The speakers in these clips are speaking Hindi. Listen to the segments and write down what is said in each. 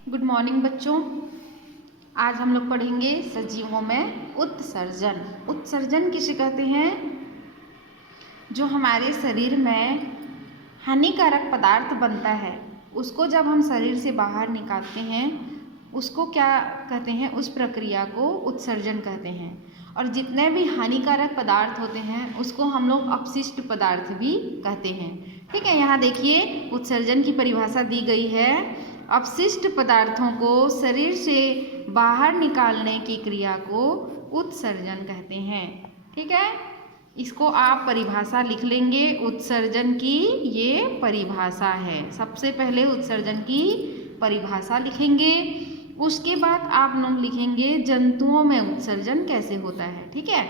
गुड मॉर्निंग बच्चों। आज हम लोग पढ़ेंगे सजीवों में उत्सर्जन। उत्सर्जन किसे कहते हैं? जो हमारे शरीर में हानिकारक पदार्थ बनता है उसको जब हम शरीर से बाहर निकालते हैं उसको क्या कहते हैं? उस प्रक्रिया को उत्सर्जन कहते हैं। और जितने भी हानिकारक पदार्थ होते हैं उसको हम लोग अपशिष्ट पदार्थ भी कहते हैं। ठीक है, यहाँ देखिए उत्सर्जन की परिभाषा दी गई है। अपशिष्ट पदार्थों को शरीर से बाहर निकालने की क्रिया को उत्सर्जन कहते हैं। ठीक है, इसको आप परिभाषा लिख लेंगे। उत्सर्जन की ये परिभाषा है। सबसे पहले उत्सर्जन की परिभाषा लिखेंगे, उसके बाद आप लोग लिखेंगे जंतुओं में उत्सर्जन कैसे होता है। ठीक है,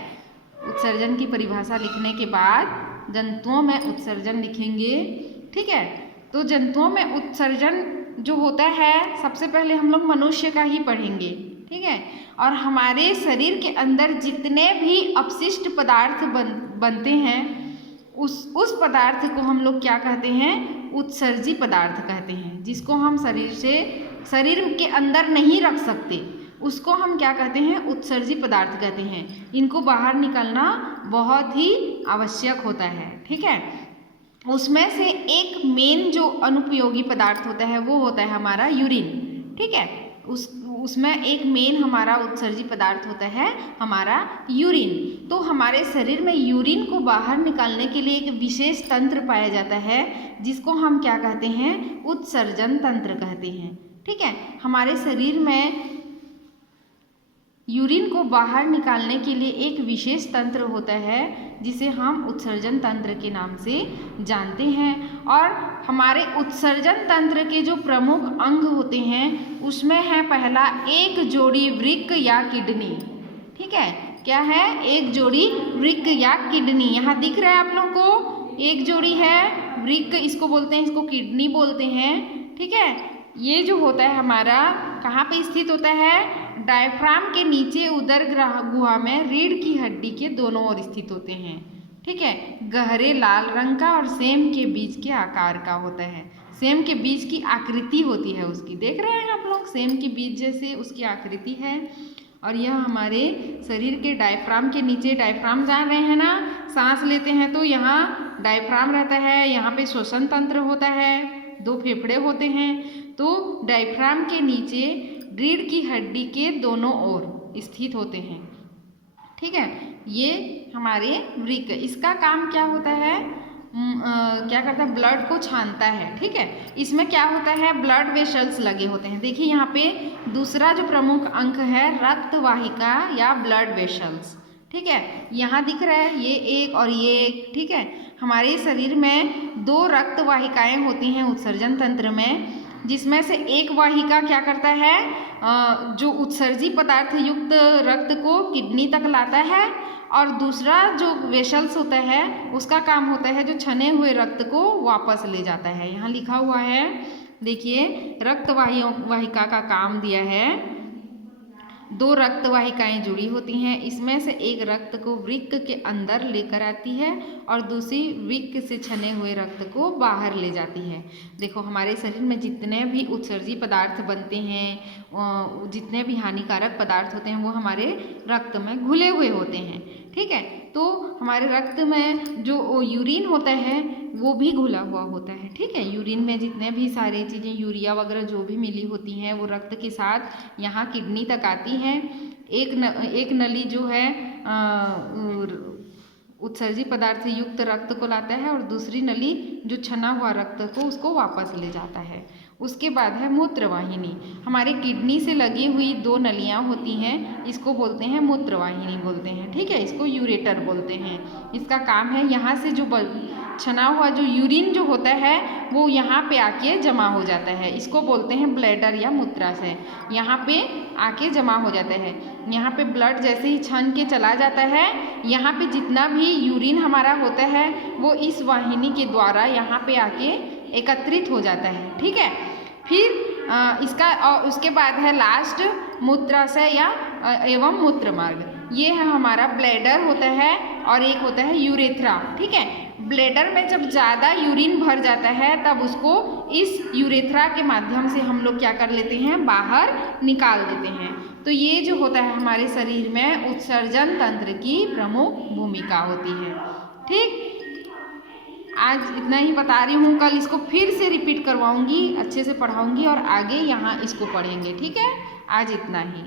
उत्सर्जन की परिभाषा लिखने के बाद जंतुओं में उत्सर्जन लिखेंगे। ठीक है, तो जंतुओं में उत्सर्जन जो होता है सबसे पहले हम लोग मनुष्य का ही पढ़ेंगे। ठीक है, और हमारे शरीर के अंदर जितने भी अपशिष्ट पदार्थ बनते हैं उस पदार्थ को हम लोग क्या कहते हैं? उत्सर्जी पदार्थ कहते हैं। जिसको हम शरीर के अंदर नहीं रख सकते उसको हम क्या कहते हैं? उत्सर्जी पदार्थ कहते हैं। इनको बाहर निकालना बहुत ही आवश्यक होता है। ठीक है, उसमें से एक मेन जो अनुपयोगी पदार्थ होता है वो होता है हमारा यूरिन। ठीक है, उसमें एक मेन हमारा उत्सर्जी पदार्थ होता है हमारा यूरिन। तो हमारे शरीर में यूरिन को बाहर निकालने के लिए एक विशेष तंत्र पाया जाता है जिसको हम क्या कहते हैं? उत्सर्जन तंत्र कहते हैं। ठीक है, हमारे शरीर में यूरिन को बाहर निकालने के लिए एक विशेष तंत्र होता है जिसे हम उत्सर्जन तंत्र के नाम से जानते हैं। और हमारे उत्सर्जन तंत्र के जो प्रमुख अंग होते हैं उसमें है पहला एक जोड़ी वृक्क या किडनी। ठीक है, क्या है? एक जोड़ी वृक्क या किडनी। यहाँ दिख रहा है आप लोग को, एक जोड़ी है वृक्क, इसको बोलते हैं, इसको किडनी बोलते हैं। ठीक है, ये जो होता है हमारा कहाँ पे स्थित होता है? डायफ्राम के नीचे उदर गुहा में रीढ़ की हड्डी के दोनों ओर स्थित होते हैं। ठीक है, गहरे लाल रंग का और सेम के बीज के आकार का होता है। सेम के बीज की आकृति होती है उसकी, देख रहे हैं आप लोग, सेम के बीज जैसे उसकी आकृति है। और यह हमारे शरीर के डायफ्राम के नीचे, डायफ्राम जान रहे हैं ना, सांस लेते हैं तो यहाँ डायफ्राम रहता है, यहाँ पे श्वसन तंत्र होता है, दो फेफड़े होते हैं। तो डायफ्राम के नीचे रीढ़ की हड्डी के दोनों ओर स्थित होते हैं। ठीक है, ये हमारे वृक्क, इसका काम क्या होता है? क्या करता है? ब्लड को छानता है। ठीक है, इसमें क्या होता है? ब्लड वेसल्स लगे होते हैं। देखिए यहाँ पे दूसरा जो प्रमुख अंग है रक्त वाहिका या ब्लड वेसल्स। ठीक है, यहाँ दिख रहा है ये एक और ये एक। ठीक है, हमारे शरीर में दो रक्त वाहिकाएं होती हैं उत्सर्जन तंत्र में, जिसमें से एक वाहिका क्या करता है? जो उत्सर्जी पदार्थ युक्त रक्त को किडनी तक लाता है, और दूसरा जो वेसल्स होता है उसका काम होता है जो छने हुए रक्त को वापस ले जाता है। यहाँ लिखा हुआ है, देखिए रक्त वाहिका का काम दिया है। दो रक्त वाहिकाएं जुड़ी होती हैं, इसमें से एक रक्त को वृक्क के अंदर लेकर आती है और दूसरी वृक्क से छने हुए रक्त को बाहर ले जाती है। देखो हमारे शरीर में जितने भी उत्सर्जी पदार्थ बनते हैं, जितने भी हानिकारक पदार्थ होते हैं वो हमारे रक्त में घुले हुए होते हैं। ठीक है, तो हमारे रक्त में जो यूरिन होता है वो भी घुला हुआ होता है। ठीक है, यूरिन में जितने भी सारी चीज़ें, यूरिया वगैरह जो भी मिली होती हैं वो रक्त के साथ यहाँ किडनी तक आती हैं। एक नली जो है उत्सर्जी पदार्थ युक्त रक्त को लाता है और दूसरी नली जो छना हुआ रक्त को उसको वापस ले जाता है। उसके बाद है मूत्रवाहिनी। हमारे किडनी से लगी हुई दो नलियाँ होती हैं, इसको बोलते हैं मूत्रवाहिनी बोलते हैं। ठीक है, इसको यूरेटर बोलते हैं। इसका काम है यहाँ से जो छना हुआ जो यूरिन जो होता है वो यहाँ पे आके जमा हो जाता है, इसको बोलते हैं ब्लैडर या मूत्राशय। यहाँ पे आके जमा हो जाता है। यहाँ पे ब्लड जैसे ही छन के चला जाता है, यहाँ पे जितना भी यूरिन हमारा होता है वो इस वाहिनी के द्वारा यहाँ पे आके एकत्रित हो जाता है। ठीक है, फिर उसके बाद है लास्ट मूत्राशय या एवं मूत्र मार्ग। ये है हमारा ब्लैडर होता है और एक होता है यूरेथ्रा। ठीक है, ब्लैडर में जब ज़्यादा यूरिन भर जाता है तब उसको इस यूरेथ्रा के माध्यम से हम लोग क्या कर लेते हैं, बाहर निकाल देते हैं। तो ये जो होता है हमारे शरीर में उत्सर्जन तंत्र की प्रमुख भूमिका होती है। ठीक, आज इतना ही बता रही हूँ, कल इसको फिर से रिपीट करवाऊँगी, अच्छे से पढ़ाऊँगी और आगे यहाँ इसको पढ़ेंगे। ठीक है, आज इतना ही।